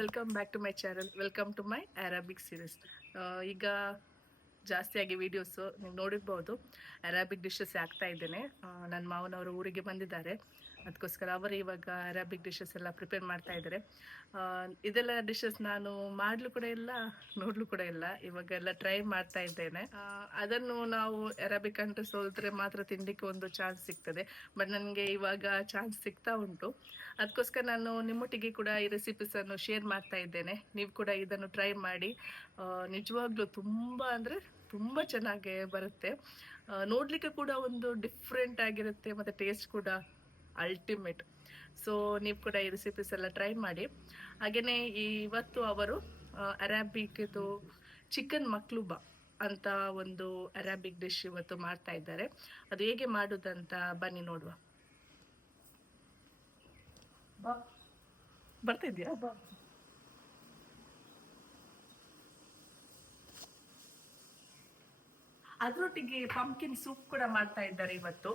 Welcome back to my channel. Welcome to my Arabic series. ಈಗ ಜಾಸ್ತಿಯಾಗಿ videos ನೀವು ನೋಡಿರ್ಬೋದು. ಅರಾಬಿಕ್ ಡಿಶಸ್ ಆಗ್ತಾ ಇದ್ದೇನೆ. ನನ್ನ ಮಾವನವರು ಊರಿಗೆ ಬಂದಿದ್ದಾರೆ, ಅದಕ್ಕೋಸ್ಕರ ಅವರು ಇವಾಗ ಅರಾಬಿಕ್ ಡಿಶಸ್ ಎಲ್ಲ ಪ್ರಿಪೇರ್ ಮಾಡ್ತಾ ಇದ್ದಾರೆ. ಇದೆಲ್ಲ ಡಿಶಸ್ ನಾನು ಮಾಡಲು ಕೂಡ ಇಲ್ಲ, ನೋಡಲು ಕೂಡ ಇಲ್ಲ. ಇವಾಗ ಎಲ್ಲ ಟ್ರೈ ಮಾಡ್ತಾ ಇದ್ದೇನೆ. ಅದನ್ನು ನಾವು ಅರಾಬಿಕ್ ಕಂಟ್ರೀಸ್ ಹೋದ್ರೆ ಮಾತ್ರ ತಿನ್ನಲಿಕ್ಕೆ ಒಂದು ಚಾನ್ಸ್ ಸಿಗ್ತದೆ. ಬಟ್ ನನಗೆ ಇವಾಗ ಚಾನ್ಸ್ ಸಿಗ್ತಾ ಉಂಟು. ಅದಕ್ಕೋಸ್ಕರ ನಾನು ನಿಮ್ಮೊಟ್ಟಿಗೆ ಕೂಡ ಈ ರೆಸಿಪೀಸನ್ನು ಶೇರ್ ಮಾಡ್ತಾ ಇದ್ದೇನೆ. ನೀವು ಕೂಡ ಇದನ್ನು ಟ್ರೈ ಮಾಡಿ. ನಿಜವಾಗ್ಲೂ ತುಂಬ ಅಂದರೆ ತುಂಬ ಚೆನ್ನಾಗಿ ಬರುತ್ತೆ. ನೋಡಲಿಕ್ಕೆ ಕೂಡ ಒಂದು ಡಿಫ್ರೆಂಟ್ ಆಗಿರುತ್ತೆ ಮತ್ತು ಟೇಸ್ಟ್ ಕೂಡ ಅಲ್ಟಿಮೇಟ್. ಸೊ ನೀವು ಕೂಡ ಈ ರೆಸಿಪೀಸ್ ಎಲ್ಲ ಟ್ರೈ ಮಾಡಿ. ಹಾಗೆಯೇ ಇವತ್ತು ಅವರು ಅರಾಬಿಕ್ದು ಚಿಕನ್ ಮಕ್ಲೂಬಾ ಅಂತ ಒಂದು ಅರಾಬಿಕ್ ಡಿಶ್ ಇವತ್ತು ಮಾಡ್ತಾ ಇದ್ದಾರೆ. ಅದು ಹೇಗೆ ಮಾಡೋದಂತ ಬನ್ನಿ ನೋಡುವ. ಬರ್ತಿದ್ಯಾ? ಅದರೊಟ್ಟಿಗೆ ಪಂಪ್ಕಿನ್ ಸೂಪ್ ಕೂಡ ಮಾಡ್ತಾ ಇದ್ದಾರೆ ಇವತ್ತು.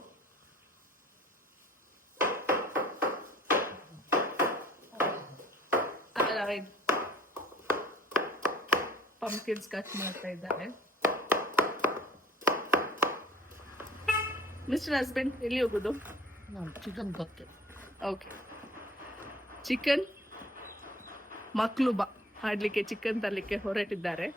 ಪಂಪ್ಕಿನ್ಸ್ ಕಟ್ ಮಾಡ್ತಾ ಇದ್ದಾರೆ. ಮಿಸ್ಟರ್ ಹಸ್ಬೆಂಡ್ ಎಲ್ಲಿ ಹೋಗುದು? ಚಿಕನ್ ಕತ್ತೆ. ಓಕೆ, ಚಿಕನ್ ಮಕ್ಲೂಬಾ ಮಾಡ್ಲಿಕ್ಕೆ ಚಿಕನ್ ತರಲಿಕ್ಕೆ ಹೊರಟಿದ್ದಾರೆ.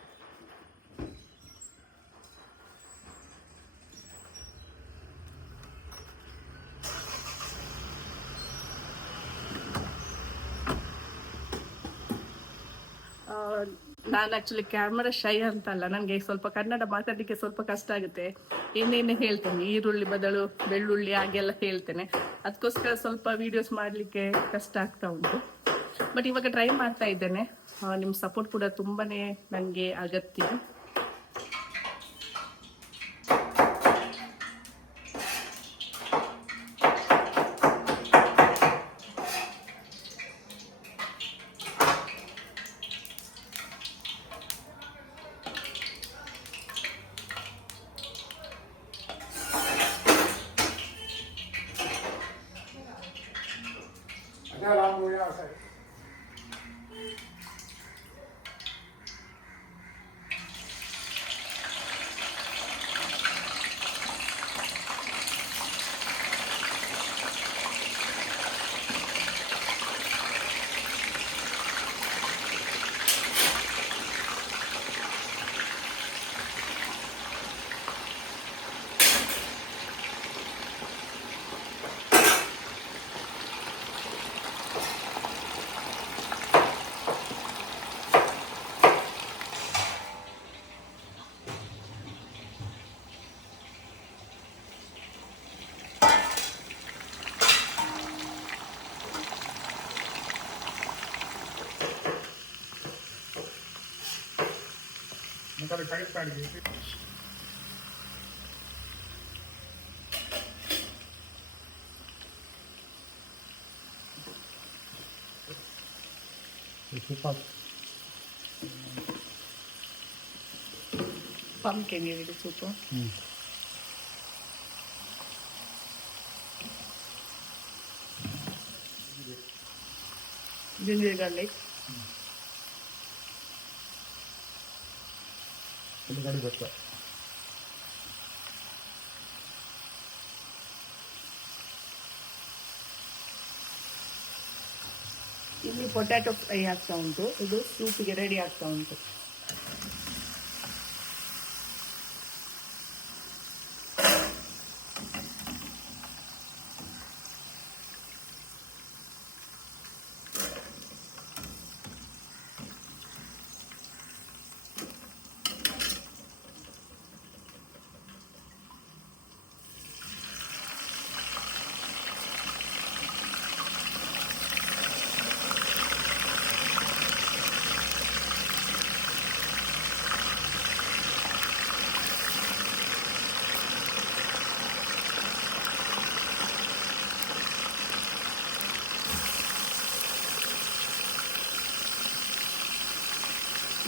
ನಾನು ಆ್ಯಕ್ಚುಲಿ ಕ್ಯಾಮರಾ ಶೈ ಅಂತಲ್ಲ, ನನಗೆ ಸ್ವಲ್ಪ ಕನ್ನಡ ಮಾತಾಡಲಿಕ್ಕೆ ಸ್ವಲ್ಪ ಕಷ್ಟ ಆಗುತ್ತೆ. ಏನೇನು ಹೇಳ್ತೇನೆ, ಈರುಳ್ಳಿ ಬದಲು ಬೆಳ್ಳುಳ್ಳಿ ಹಾಗೆಲ್ಲ ಹೇಳ್ತೇನೆ. ಅದಕ್ಕೋಸ್ಕರ ಸ್ವಲ್ಪ ವೀಡಿಯೋಸ್ ಮಾಡಲಿಕ್ಕೆ ಕಷ್ಟ ಆಗ್ತಾ ಉಂಟು. ಬಟ್ ಇವಾಗ ಟ್ರೈ ಮಾಡ್ತಾ ಇದ್ದೇನೆ. ನಿಮ್ಮ ಸಪೋರ್ಟ್ ಕೂಡ ತುಂಬಾ ನನಗೆ ಅಗತ್ಯ. Pumpkin soup. Ginger garlic. ಇಲ್ಲಿ ಪೊಟ್ಯಾಟೊ ಫ್ರೈ ಆಗ್ತಾ ಉಂಟು. ಇದು ಸೂಪಿಗೆ ರೆಡಿ ಆಗ್ತಾ ಉಂಟು.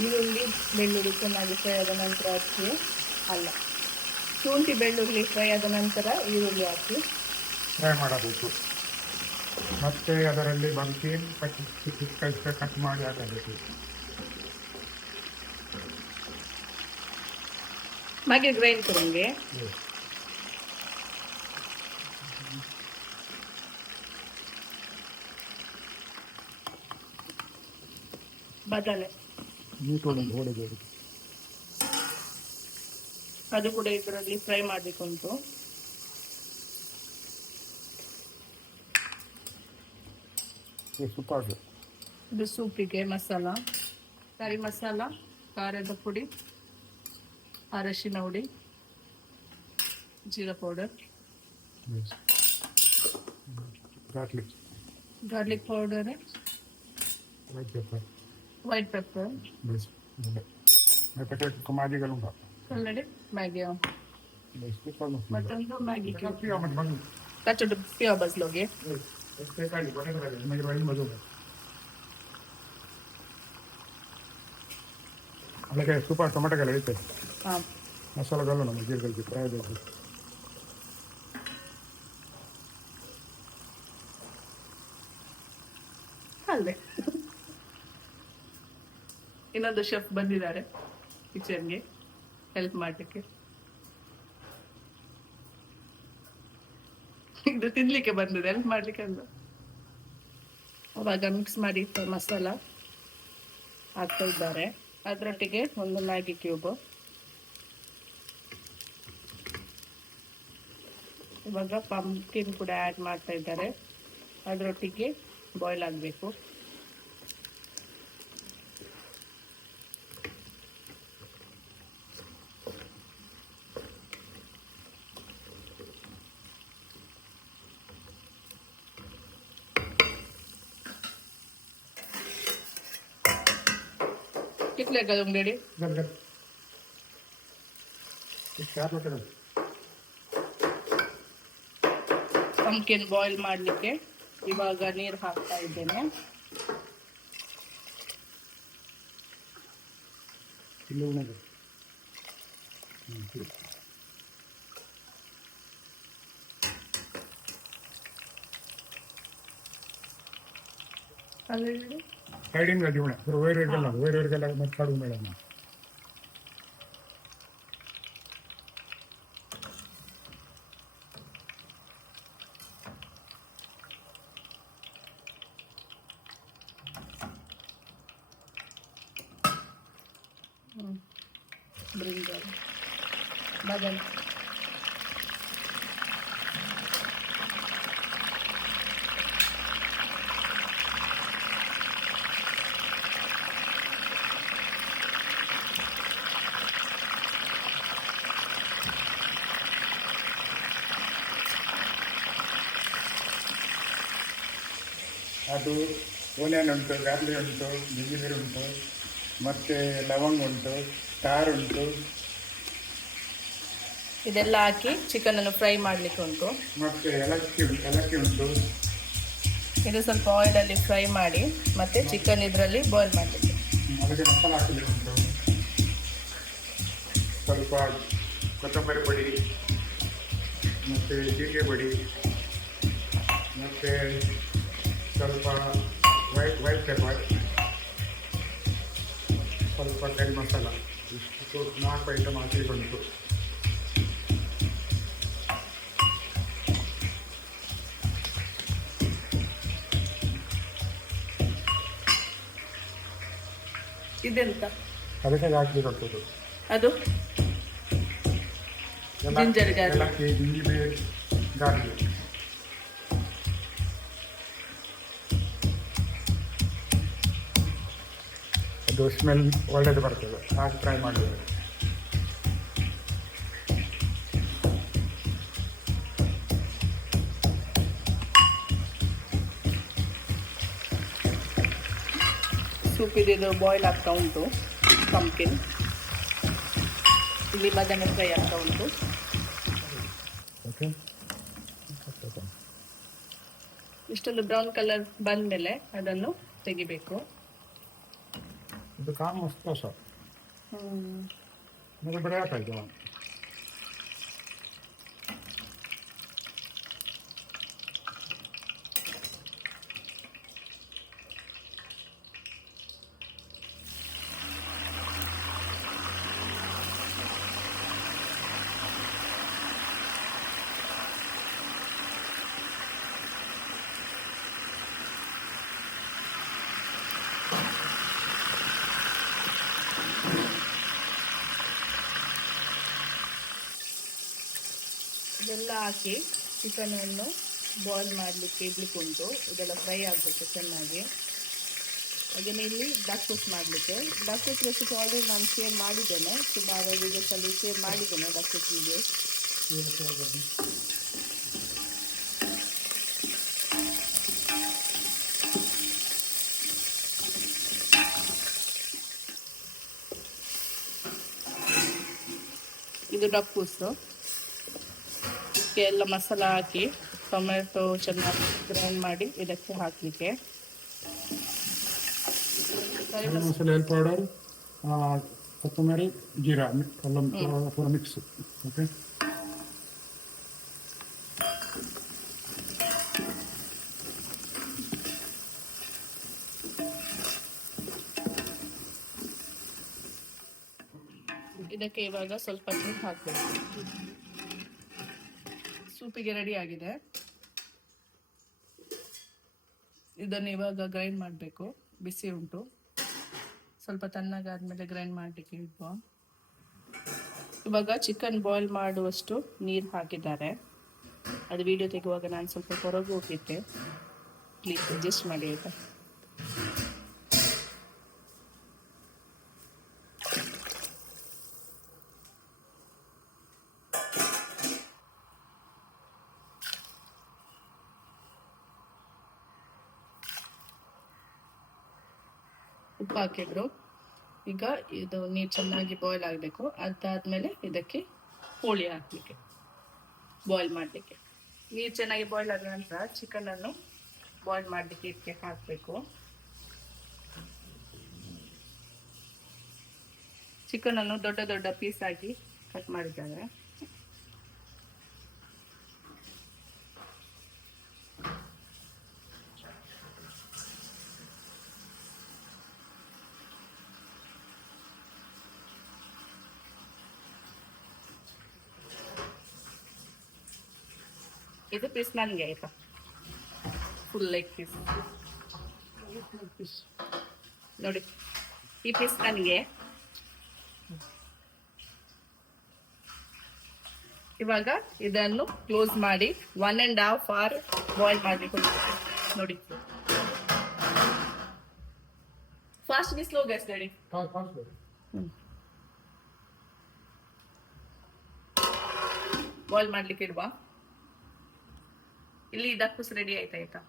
ಈರುಳ್ಳಿ ಬೆಳ್ಳುಳ್ಳಿ ಚೆನ್ನಾಗಿ ಫ್ರೈ ಆದ ನಂತರ ಹಾಕಿ, ಅಲ್ಲ ಶುಂಠಿ ಬೆಳ್ಳುಳ್ಳಿ ಫ್ರೈ ಆದ ನಂತರ ಈರುಳ್ಳಿ ಹಾಕಿ ಫ್ರೈ ಮಾಡಬೇಕು. ಮತ್ತೆ ಅದರಲ್ಲಿ ಬಂಕೀನ್ ಕಟ್ ಮಾಡಿ ಹಾಕಬೇಕು. मागे ग्राइंड करेंगे. ಬದನೆ ನೀಟೊಳಗೆ ಹೊಡೆದು ಅದು ಕೂಡ ಇದರಲ್ಲಿ ಫ್ರೈ ಮಾಡಬೇಕು ಉಂಟು. ಇದು ಸೂಪಿಗೆ ಮಸಾಲ, ಕರಿ ಮಸಾಲ, ಖಾರದ ಪುಡಿ, ಅರಶಿನ ಹುಡಿ, ಜೀರಾ powder, garlic powder, white pepper, ಕಲ್ಲಡಿ, ಮ್ಯಾಗಿ, ಮತ್ತೊಂದು ಮ್ಯಾಗಿ ಕಚ್ಚೋದು ಪ್ಯೂರ್ ಬಸ್ಲೋಗೆ. అలాగే సూపర్ టమాటా కలిపి ಹಾಂ మసాలా కలవడం జీర కలిపి ఫ్రై చేసి ಅಲ್ಲೇ ಇನ್ನೊಂದು ಶೆಫ್ ಬಂದಿದ್ದಾರೆ ಕಿಚನ್ಗೆ ಹೆಲ್ಪ್ ಮಾಡಲಿಕ್ಕೆ. ಇದು ತಿನ್ಲಿಕ್ಕೆ ಬಂದಿದೆ, ಹೆಲ್ಪ್ ಮಾಡ್ಲಿಕ್ಕೆ ಅಲ್ಲ. ಅವಾಗ ಮಿಕ್ಸ್ ಮಾಡಿ ಮಸಾಲ ಹಾಕ್ತಾ ಇದ್ದಾರೆ. ಅದರೊಟ್ಟಿಗೆ ಒಂದು ಮ್ಯಾಗಿ ಕ್ಯೂಬ್. ಇವಾಗ ಪಂಪ್ಕಿನ್ ಕೂಡ ಆ್ಯಡ್ ಮಾಡ್ತಾ ಇದ್ದಾರೆ. ಅದರೊಟ್ಟಿಗೆ ಬಾಯ್ಲ್ ಆಗಬೇಕು. कितने गरम रेडी ಪಂಪ್ಕಿನ್ ಬಾಯ್ಲ್ ಮಾಡಲಿಕ್ಕೆ ಇವಾಗ ನೀರು ಹಾಕ್ತಾ ಇದ್ದೇನೆ. ಸೈಡಿಂಗ್ ಜೀವನ ಬೇರೆಯವರಿಗೆಲ್ಲ ಮಾತಾಡುವ ಮೇಡಮ್. ಬ್ರಿಂಜಾಲ್, ಬಾದಾಮಿ, ಅದು ಓನಿಯನ್ ಉಂಟು, ಗಾರ್ಲಿಕ್ ಉಂಟು, ಜಿಂಜರ್ ಉಂಟು, ಮತ್ತು ಲವಂಗ ಉಂಟು, ಸ್ಟಾರ್ ಉಂಟು. ಇದೆಲ್ಲ ಹಾಕಿ ಚಿಕನ್ ಅನ್ನು ಫ್ರೈ ಮಾಡಲಿಕ್ಕೆ ಉಂಟು. ಮತ್ತು ಏಲಕ್ಕಿ ಉಂಟು. ಇದು ಸ್ವಲ್ಪ ಆಯಿಲಲ್ಲಿ ಫ್ರೈ ಮಾಡಿ ಮತ್ತೆ ಚಿಕನ್ ಇದರಲ್ಲಿ ಬಾಯ್ಲ್ ಮಾಡಲಿಕ್ಕೆ. ಅದಕ್ಕೆ ಮಸಾಲ ಹಾಕಲಿಕ್ಕೆ ಉಂಟು. ಸ್ವಲ್ಪ ಕೊತ್ತಂಬರಿ ಪುಡಿ ಮತ್ತು ಜೀರಿಗೆ ಪುಡಿ ಮತ್ತು ಸ್ವಲ್ಪ ವೈಟ್ ಪೆಪ್ಪರ್, ಸ್ವಲ್ಪ ಕರಿ ಮಸಾಲ, ಇಷ್ಟು 4 ಐಟಮ್ ಹಾಕಲಿಕ್ಕೆ ಉಂಟು. ಇದೆಂತ ಅದಕ್ಕೆ ಹಾಕಲಿಕ್ಕೆ ಉಂಟು. ಅದು ಜಿಂಜರ್ ಗಾರ್ಲಿಕ್, ಏಲಕ್ಕಿ, ಜಿಂಜಿಬೇರ್, ಗಾರ್ಲಿಕ್. ಅದು ಸ್ಮೆಲ್ ಒಳ್ಳೆಯದು ಬರ್ತದೆ, ಹಾಗೆ ಫ್ರೈ ಮಾಡಿದರೆ. ಸೂಪ್ ಇದು ಬಾಯ್ಲ್ ಆಗ್ತಾ ಉಂಟು. ಪಂಪ್ಕಿನ್ ಇಲ್ಲಿ ಬಾದಾಮಿ ಫ್ರೈ ಆಗ್ತಾ ಉಂಟು. ಓಕೆ, ಇಷ್ಟೊಂದು ಬ್ರೌನ್ ಕಲರ್ ಬಂದಮೇಲೆ ಅದನ್ನು ತೆಗಿಬೇಕು. ಇದು ಕಾಮ್ ಮಸ್ತ್ ಸರ್ ನನಗೆ ಬರೀ ಆಗ್ತಾಯಿತ್ತು. ಇದೆಲ್ಲ ಹಾಕಿ ಚಿಕನನ್ನು ಬಾಯ್ಲ್ ಮಾಡಲಿಕ್ಕೆ ಇಡ್ಲಿಕ್ಕೆ ಉಂಟು. ಇದೆಲ್ಲ ಫ್ರೈ ಆಗಬೇಕು ಚೆನ್ನಾಗಿ. ಹಾಗೆಯೇ ಇಲ್ಲಿ ಡಾಕ್ಟರ್ಸ್ ಮಾಡಲಿಕ್ಕೆ ಡಾಕ್ಟರ್ಸ್ ರೆಸಿಪಿ ಆಲ್ರೆಡಿ ನಾನು ಶೇರ್ ಮಾಡಿದ್ದೇನೆ, ಸುಮಾರು ವೀಡಿಯೋಸಲ್ಲಿ ಶೇರ್ ಮಾಡಿದ್ದೇನೆ ಡಾಕ್ಟರ್ಸಿಗೆ. ಇದು ಡಕ್ಕೂಸು. ಇದಕ್ಕೆ ಎಲ್ಲ ಮಸಾಲ ಹಾಕಿ ಟೊಮೆಟೊ ಚೆನ್ನಾಗಿ ಗ್ರೈಂಡ್ ಮಾಡಿ ಇದಕ್ಕೆ ಹಾಕಲಿಕ್ಕೆ. ಮಸಾಲೆ ಪೌಡರ್, ಕೊತ್ತಂಬರಿ, ಜೀರಾ ಪೂರ ಮಿಕ್ಸ್. ಓಕೆ, ಇದಕ್ಕೆ ಇವಾಗ ಸ್ವಲ್ಪ ನೀರು ಹಾಕಬೇಕು. ಸೂಪಿಗೆ ರೆಡಿ ಆಗಿದೆ. ಇದನ್ನು ಇವಾಗ ಗ್ರೈಂಡ್ ಮಾಡಬೇಕು. ಬಿಸಿ ಉಂಟು, ಸ್ವಲ್ಪ ತಣ್ಣಗಾದ್ಮೇಲೆ ಗ್ರೈಂಡ್ ಮಾಡಲಿಕ್ಕೆ ಇಡುವ. ಇವಾಗ ಚಿಕನ್ ಬಾಯ್ಲ್ ಮಾಡುವಷ್ಟು ನೀರು ಹಾಕಿದ್ದಾರೆ. ಅದು ವಿಡಿಯೋ ತೆಗುವಾಗ ನಾನು ಸ್ವಲ್ಪ ಹೊರಗೆ ಹೋಗಿದ್ದೆ, ಪ್ಲೀಸ್ ಅಡ್ಜಸ್ಟ್ ಮಾಡಿ ಆಯಿತಾ. ಉಪ್ಪು ಹಾಕಿದ್ರು. ಈಗ ಇದು ನೀರು ಚೆನ್ನಾಗಿ ಬಾಯ್ಲ್ ಆಗಬೇಕು. ಅದಾದ್ಮೇಲೆ ಇದಕ್ಕೆ ಕೋಳಿ ಹಾಕಲಿಕ್ಕೆ, ಬಾಯ್ಲ್ ಮಾಡಲಿಕ್ಕೆ. ನೀರು ಚೆನ್ನಾಗಿ ಬಾಯ್ಲ್ ಆದ ನಂತರ ಚಿಕನನ್ನು ಬಾಯ್ಲ್ ಮಾಡಲಿಕ್ಕೆ ಇದಕ್ಕೆ ಹಾಕಬೇಕು. ಚಿಕನನ್ನು ದೊಡ್ಡ ದೊಡ್ಡ ಪೀಸ್ ಆಗಿ ಕಟ್ ಮಾಡಿದ್ದಾರೆ. ಇದು ಪೀಸ್ ನನಗೆ ಆಯ್ತಾ, ಫುಲ್ ಲೆಗ್ ಪೀಸ್ ನೋಡಿ. ಈ ಪೀಸ್ ನನಗೆ. ಇವಾಗ ಇದನ್ನು ಕ್ಲೋಸ್ ಮಾಡಿ 1.5 hour ಬಾಯ್ಲ್ ಮಾಡಲಿಕ್ಕೆ ನೋಡಿ. ಫಾಸ್ಟ್ ಗೆ ಸ್ಲೋ ಗ್ಯಾಸ್ ರೆಡಿ. ಬಾಯ್ಲ್ ಮಾಡ್ಲಿಕ್ಕೆ ಇಡುವ. ಇಲ್ಲಿ ದಕ್ಕೂಸ್ ರೆಡಿ ಆಯ್ತಾ.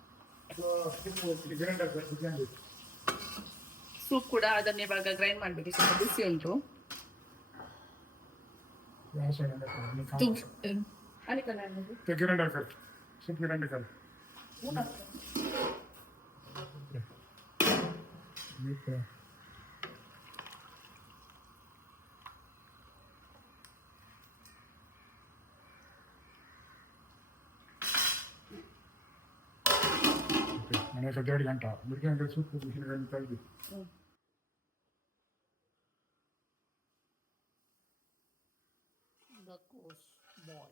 ಸೂಪ್ ಕೂಡ ಅದನ್ನ ಇವಾಗ ಗ್ರೈಂಡ್ ಮಾಡಬೇಕು. ಸ್ವಲ್ಪ ಬಿಸಿ ಉಂಟು. मैंने कहा 1.5 घंटा मुर्गे अंदर सूप को मशीन का निकाल दी. Duck's boy.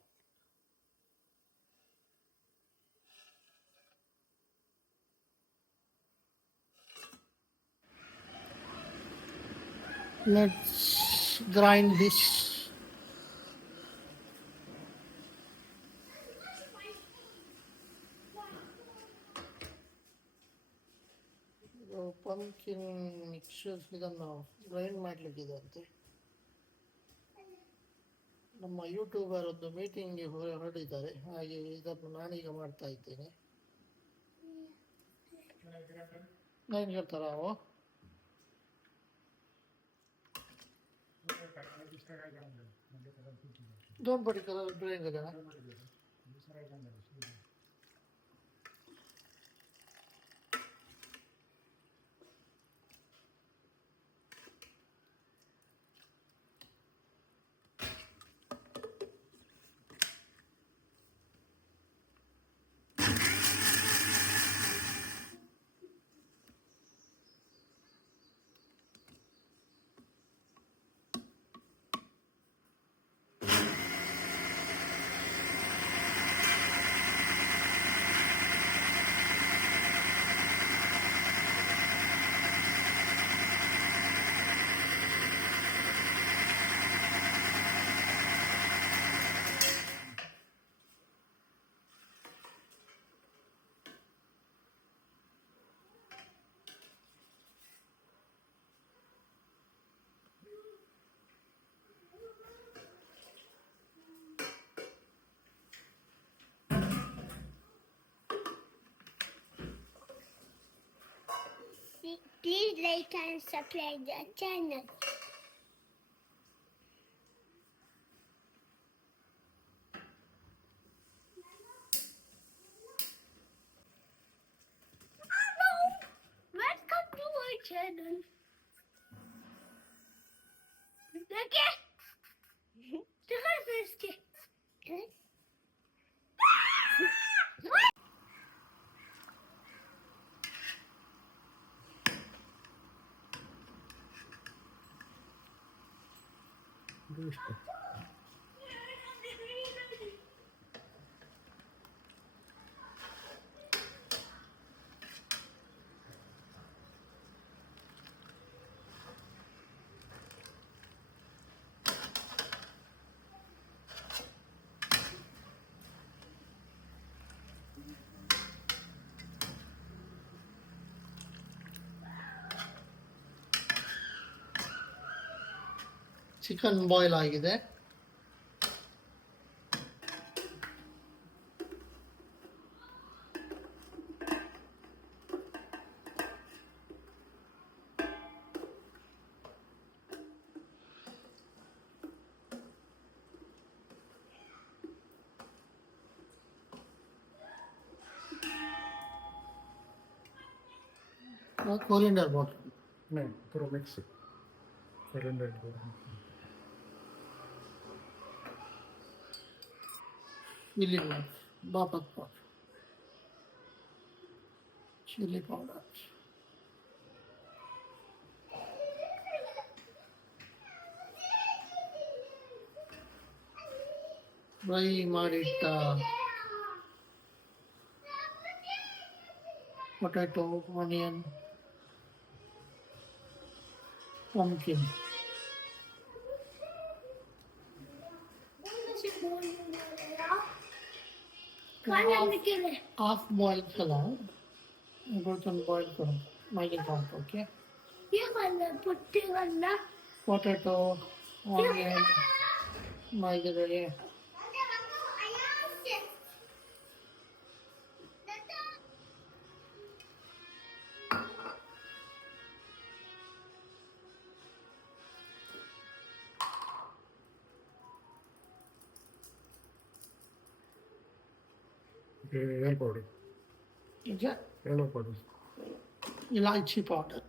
Let's grind this. Pumpkin mixer ಇದನ್ನು ಗ್ರೈಂಡ್ ಮಾಡಲಿಕ್ಕಿದೆ ಅಂತೆ. ನಮ್ಮ ಯೂಟ್ಯೂಬರ್ ಒಂದು ಮೀಟಿಂಗ್ಗೆ ಹೊರಟಿದ್ದಾರೆ, ಹಾಗೆ ಇದನ್ನು ನಾನೀಗ ಮಾಡ್ತಾ ಇದ್ದೇನೆ. ಏನು ಹೇಳ್ತಾರ ಅವು? दोन पड़ी कलर ड्राइंग का जाना. Please like and subscribe the channel. Welcome to my channel. Okay. Chicken boil ಆಗಿದೆ. कोरिएंडर पाउडर नहीं पूरा मिक्स कोरिएंडर चिली पाउडर, बापत पाउडर, चिली पाउडर, ಫ್ರೈ ಮಾಡಿಟ್ಟ potato, onion, pumpkin. Half boil करो, बर्तन boil करो, मैगी डाल दो, ओके? ये करना, पुट्टी करना. पोटैटो, ऑनियन, मैगी डालिए. येलो पाउडर ठीक है? येलो पाउडर इलायची पाउडर,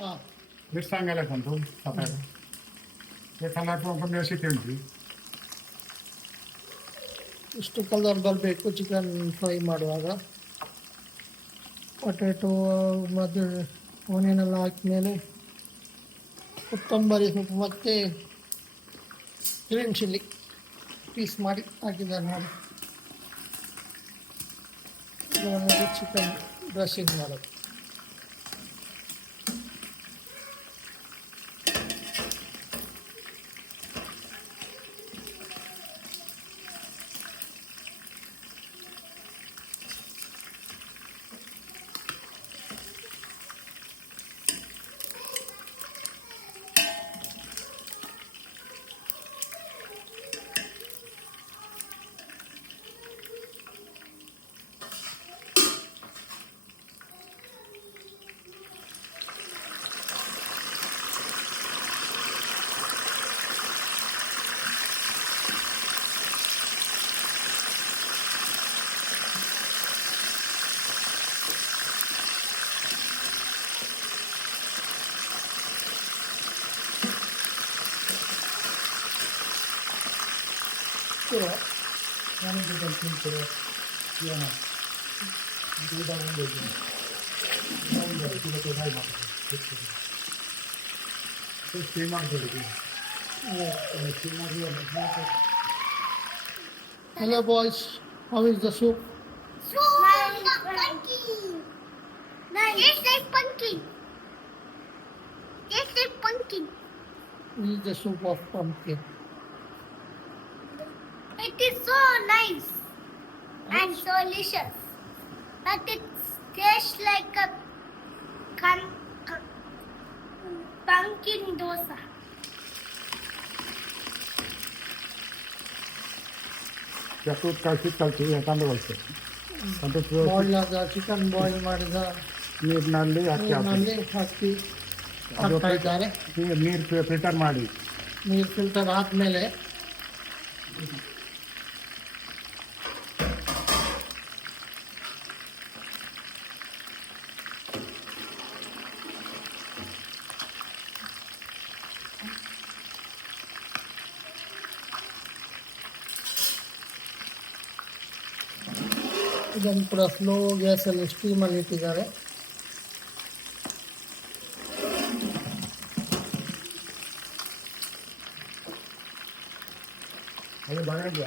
हाँ मिर्सांगाला सांगतो सातारा हे खाना पण अशी ತಿಂದ್ವಿ ಇಷ್ಟು ಕಲರ್ ಬರಬೇಕು ಚಿಕನ್ ಫ್ರೈ ಮಾಡುವಾಗ. ಪೊಟ್ಯಾಟೊ ಮತ್ತು ಆನಿಯನ್ ಎಲ್ಲ ಹಾಕಿದ್ಮೇಲೆ ಕೊತ್ತಂಬರಿ ಸೊಪ್ಪು ಮತ್ತು ಗ್ರೀನ್ ಚಿಲ್ಲಿ ಪೀಸ್ ಮಾಡಿ ಹಾಕಿದ್ದಾರೆ ನೋಡಿ. ಇದನ್ನು ಚಿಕನ್ ಡ್ರೆಸ್ಸಿಂಗ್ ಮಾಡೋದು. ಶುರು ನನಗೆ ತಿಂತಾರೆ ಏನೋ Hello boys, how is the soup? So pumpkin. Nice. Tastes like pumpkin. Tastes like pumpkin. This is the soup of pumpkin. It is so nice and so delicious. But it tastes like a pumpkin dosa. ಕಳಿಸಿ ತಂದು ಕಳಿಸಿ ಅದು boil ಆದ chicken boil ಮಾಡಿದ ನೀರಿನಲ್ಲಿ ಹಾಕಿ ನೀರಿನಲ್ಲಿ ಹಾಕಿ ಹಾಕ್ತಾ ಇದ್ದಾರೆ. ನೀರು ಫಿಲ್ಟರ್ ಮಾಡಿ ನೀರು ಫಿಲ್ಟರ್ ಆದಮೇಲೆ ಇದನ್ನು ಕೂಡ ಸ್ಲೋ ಗ್ಯಾಸಲ್ಲಿ ಸ್ಟೀಮಲ್ಲಿ ಇಟ್ಟಿದ್ದಾರೆ. ಅದು ಬರೋದಿಲ್ಲ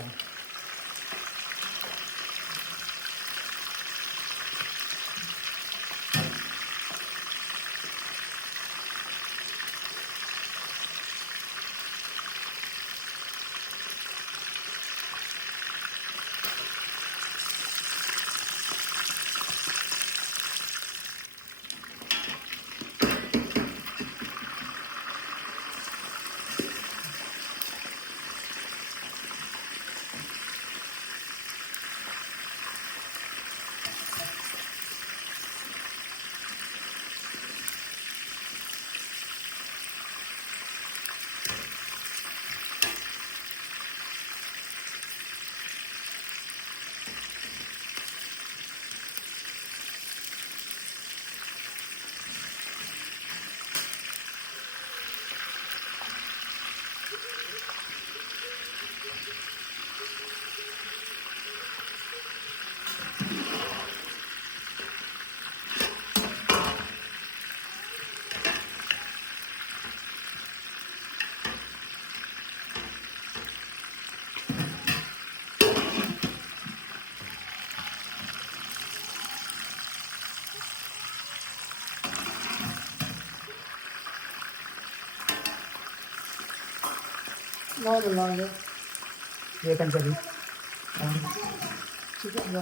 ನೋಡಲ್ಲ ಹಂಗೆ ಬೇಕಂತದ್ದು ಚಿಕನ್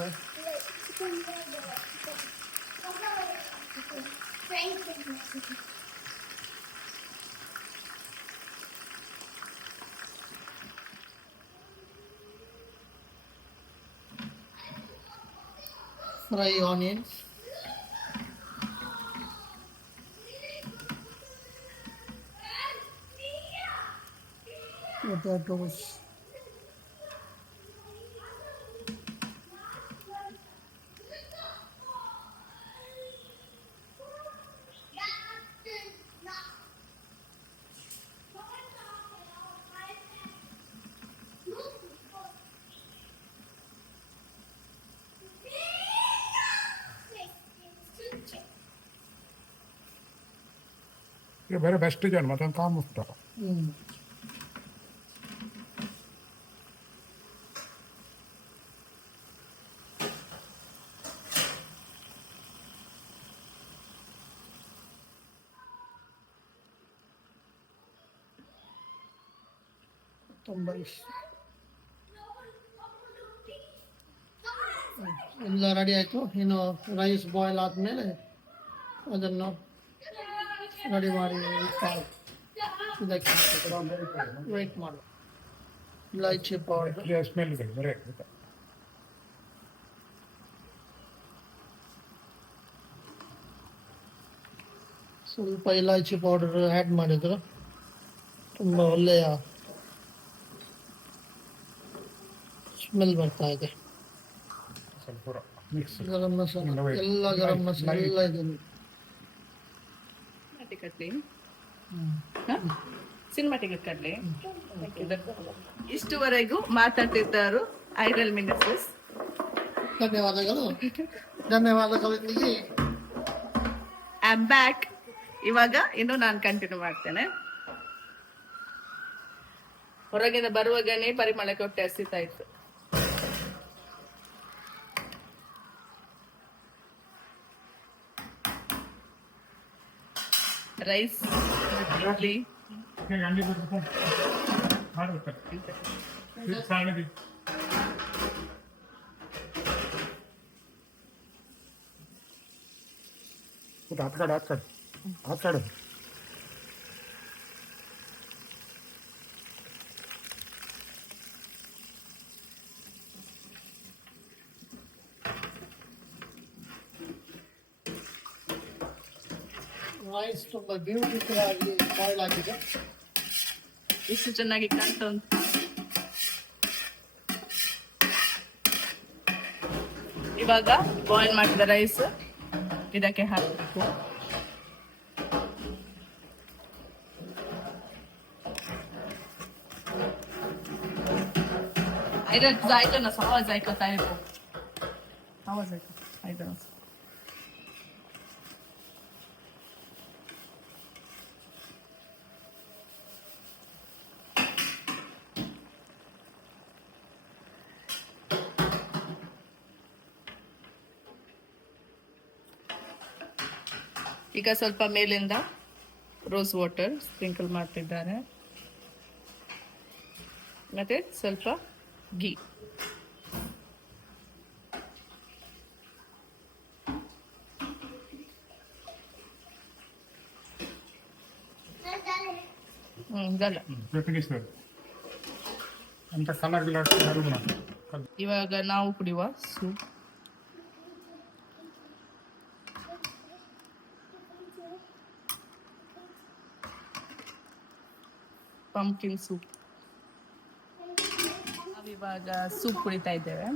ಫ್ರೈ ಆನಿಯನ್ಸ್, potatoes, ये बड़े बेस्ट जन मतलब काम होता ತುಂಬ ಇಷ್ಟ. ಎಲ್ಲ ರೆಡಿ ಆಯಿತು. ಇನ್ನು ರೈಸ್ ಬಾಯ್ಲ್ ಆದಮೇಲೆ ಅದನ್ನು ರೆಡಿ ಮಾಡಿ ಇದಕ್ಕೆ ವೆಯ್ಟ್ ಮಾಡು. ಇಲಾಚಿ ಪೌಡರ್, ಸ್ಮೆಲ್ ಬರೇ ಸ್ವಲ್ಪ ಇಲಾಚಿ ಪೌಡರ್ ಆ್ಯಡ್ ಮಾಡಿದ್ರು ತುಂಬ ಒಳ್ಳೆಯ ಸ್ಮೆಲ್ ಬರ್ತಾ ಇದೆ. ಸ್ವಲ್ಪ ಮಿಕ್ಸ್ ಗರಂ ಮಸಾಲ ಎಲ್ಲ ಗರಂ ಮಸಾಲ ಎಲ್ಲ ಇದೆ. ಸಿನಿಮಾಟಿಗೆ ಕಡ್ಲಿ ಇಷ್ಟುವರೆಗೂ ಮಾತಾಡ್ತಿದ್ದಾರು ಐಡಲ್ ಮಿನಿಸ್ಟರ್ಸ್. ಧನ್ಯವಾದಗಳು. ಧನ್ಯವಾದಗಳೊಂದಿಗೆ ಐ ಆಮ್ ಬ್ಯಾಕ್. ಇವಾಗ ಇನ್ನು ನಾನು ಕಂಟಿನ್ಯೂ ಮಾಡ್ತೇನೆ. ಹೊರಗಿಂದ ಬರುವಾಗನೇ ಪರಿಮಳಕ್ಕೆ ಹೊಟ್ಟೆ ಹಸಿತಾ ಇತ್ತು. ರೈಸ್ ಇಡ್ಲಿ ಆತಾಡು. ವಾಯ್ಸ್ ತುಂಬಾ ಬ್ಯೂಟಿಫುಲ್ ಆಗಿ ಸ್ಪಾಯ್ಲ್ ಆಗಿದೆ. ಇಷ್ಟು ಚೆನ್ನಾಗಿ ಕಾಣ್ತಾ ಉಂಟು. ಇವಾಗ ಬಾಯ್ಲ್ ಮಾಡಿದ ರೈಸ್ ಇದಕ್ಕೆ ಹಾಕಬೇಕು. जायचं ना आवाज ऐकत आहे तो आवाज ऐकत ಈಗ ಸ್ವಲ್ಪ ಮೇಲಿಂದ ರೋಸ್ ವಾಟರ್ ಸ್ಪ್ರಿಂಕಲ್ ಮಾಡ್ತಿದ್ದಾರೆ. ಮತ್ತೆ ಸ್ವಲ್ಪ ಘೀ. ಅಂತ ಕಲರ್ ಗ್ಲಾಸ್ ಇವಾಗ ನಾವು ಕುಡಿಯುವ ಸೂಪ್. Pumpkin soup. ನಾವಿವಾಗ ಸೂಪ್ ಕುಡಿತಾ ಇದ್ದೇವೆ.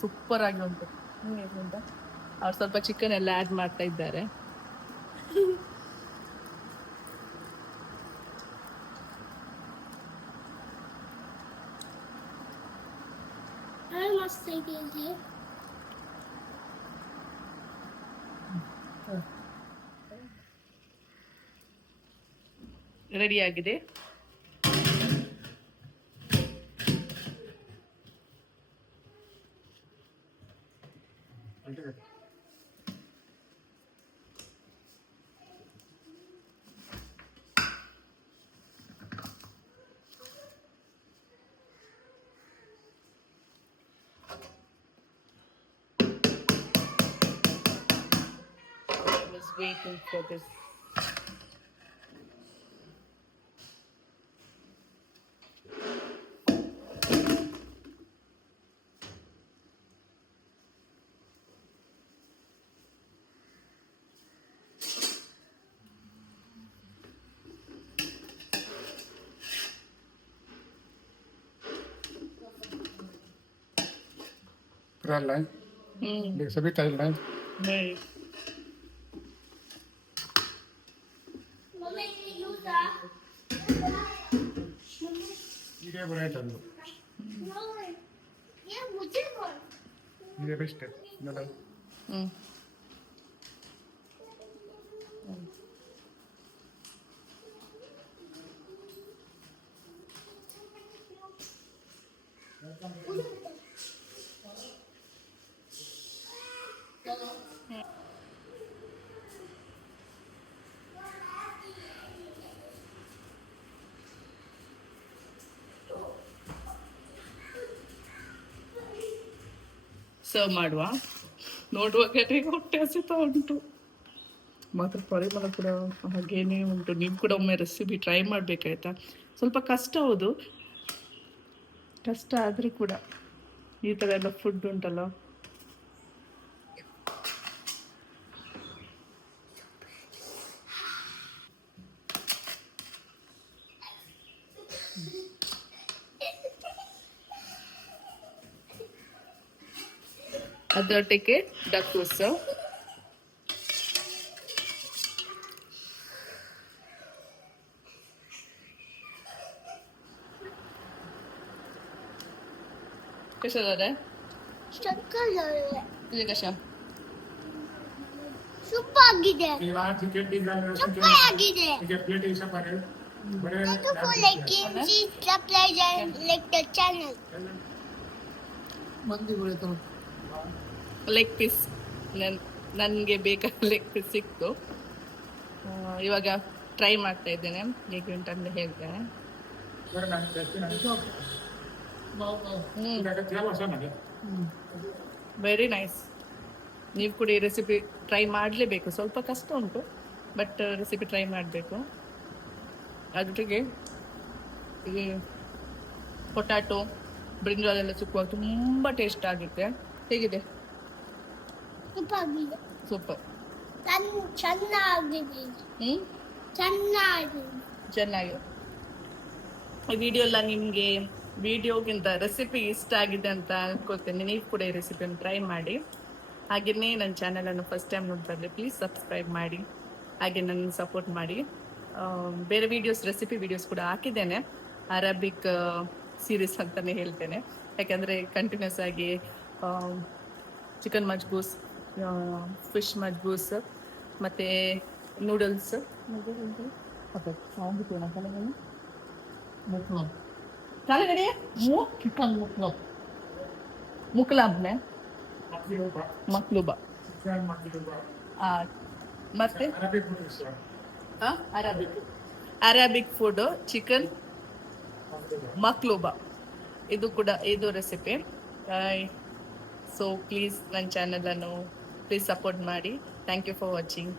ಸೂಪರ್ ಆಗಿ ಉಂಟು. ಅವ್ರು ಸ್ವಲ್ಪ ಚಿಕನ್ ಎಲ್ಲ ಆಡ್ ಮಾಡ್ತಾ ಇದ್ದಾರೆ. ರೆಡಿ ಆಗಿದೆ. I was waiting for this. Real line. There's a bit tight line. Right. ಇದೇ ಬರೈತೆ ಅದು. ಇದೇ ಬೆಸ್ಟ್. ಸರ್ವ್ ಮಾಡುವ. ನೋಡುವಾಗಲೇ ಹೊಟ್ಟೆ ಹಸಿತಾ ಉಂಟು. ಮಾತ್ರ ಪರಿಮಳ ಕೂಡ ಹಾಗೇನೇ ಉಂಟು. ನೀವು ಕೂಡ ಒಮ್ಮೆ ರೆಸಿಪಿ ಟ್ರೈ ಮಾಡಬೇಕಾಯ್ತಾ. ಸ್ವಲ್ಪ ಕಷ್ಟ ಹೌದು, ಕಷ್ಟ ಆದರೂ ಕೂಡ ಈ ಥರ ಎಲ್ಲ ಫುಡ್ ಉಂಟಲ್ಲ. ಅದರೊಟ್ಟಿಗೆ ಡಕ್ಕೂಸ. ಕಷರೇ ಸಕ್ಕತ್ತಾಗಿದೆ. ಇದು ಕಷ ಸೂಪರ್ ಆಗಿದೆ. ಟಿಕೆಟ್ ಸೂಪರ್ ಆಗಿದೆ. ಪ್ಲೇಟ್ ಇಷ್ಟ ಪಡೆ ಬರೇ Thank you for liking, subscribe and like the channel. ಮಂದಿ ಬರೀತಾರೆ. ಲೆಗ್ ಪೀಸ್ ನನಗೆ ಬೇಕಾದ ಲೆಗ್ ಪೀಸ್ ಸಿಕ್ತು. ಇವಾಗ ಟ್ರೈ ಮಾಡ್ತಾ ಇದ್ದೇನೆ ಹೇಗೆ ಉಂಟಂತ ಹೇಳ್ತೇನೆ. ಬರೇ ನಾನು ಜಾಸ್ತಿ ವೆರಿ ನೈಸ್. ನೀವು ಕೂಡ ಈ ರೆಸಿಪಿ ಟ್ರೈ ಮಾಡಲೇಬೇಕು. ಸ್ವಲ್ಪ ಕಷ್ಟ ಉಂಟು ಬಟ್ ರೆಸಿಪಿ ಟ್ರೈ ಮಾಡಬೇಕು. ಅದ್ರಿಗೆ ಈ ಪೊಟ್ಯಾಟೊ ಬ್ರಿಂಜಾಲ್ ಎಲ್ಲ ಸಿಕ್ಕುವಾಗ ತುಂಬ ಟೇಸ್ಟ್ ಆಗುತ್ತೆ. ಹೇಗಿದೆ? ಸೂಪರ್ ಆಗಿದೆ. ಸೂಪರ್. ಚೆನ್ನಾಗಿದೆ. ಚೆನ್ನಾಗಿದೆ. ಚೆನ್ನಾಗಿದೆ. ಈ ವಿಡಿಯೋ ಎಲ್ಲ ನಿಮಗೆ ವಿಡಿಯೋಗಿಂತ ರೆಸಿಪಿ ಇಷ್ಟ ಆಗಿದೆ ಅಂತ ಅನ್ಕೋತೇನೆ. ನೀವು ಕೂಡ ಈ ರೆಸಿಪಿಯನ್ನು ಟ್ರೈ ಮಾಡಿ. ಹಾಗೆಯೇ ನನ್ನ ಚಾನಲನ್ನು ಫಸ್ಟ್ ಟೈಮ್ ನೋಡ್ತಾ ಇದ್ದರೆ ಪ್ಲೀಸ್ ಸಬ್ಸ್ಕ್ರೈಬ್ ಮಾಡಿ, ಹಾಗೆ ನನ್ನ ಸಪೋರ್ಟ್ ಮಾಡಿ. ಬೇರೆ ವೀಡಿಯೋಸ್, ರೆಸಿಪಿ ವೀಡಿಯೋಸ್ ಕೂಡ ಹಾಕಿದ್ದೇನೆ. ಅರಬಿಕ್ ಸೀರೀಸ್ ಅಂತಲೇ ಹೇಳ್ತೇನೆ, ಯಾಕಂದರೆ ಕಂಟಿನ್ಯೂಸ್ ಆಗಿ ಚಿಕನ್ ಮಜ್ಬೂಸ್, ಫಿಶ್ ಮಜ್ಬೂಸ್ ಮತ್ತು ನೂಡಲ್ಸ್ ಮುಕ್ಲಂ. ಚಿಕನ್ ಮುಕ್ಲಂ. ಮುಕ್ಲಾಬ್ನೆ ಮಕ್ಲೂಬಾ ಮತ್ತೆ ಅರಾಬಿಕ್ ಫುಡ್ ಚಿಕನ್ ಮಕ್ಲೂಬಾ ಇದು ಕೂಡ ಇದು ರೆಸಿಪಿ. ಸೊ ಪ್ಲೀಸ್ ನನ್ನ ಚಾನಲನ್ನು ಪ್ಲೀಸ್ ಸಪೋರ್ಟ್ ಮಾಡಿ. Thank you for watching.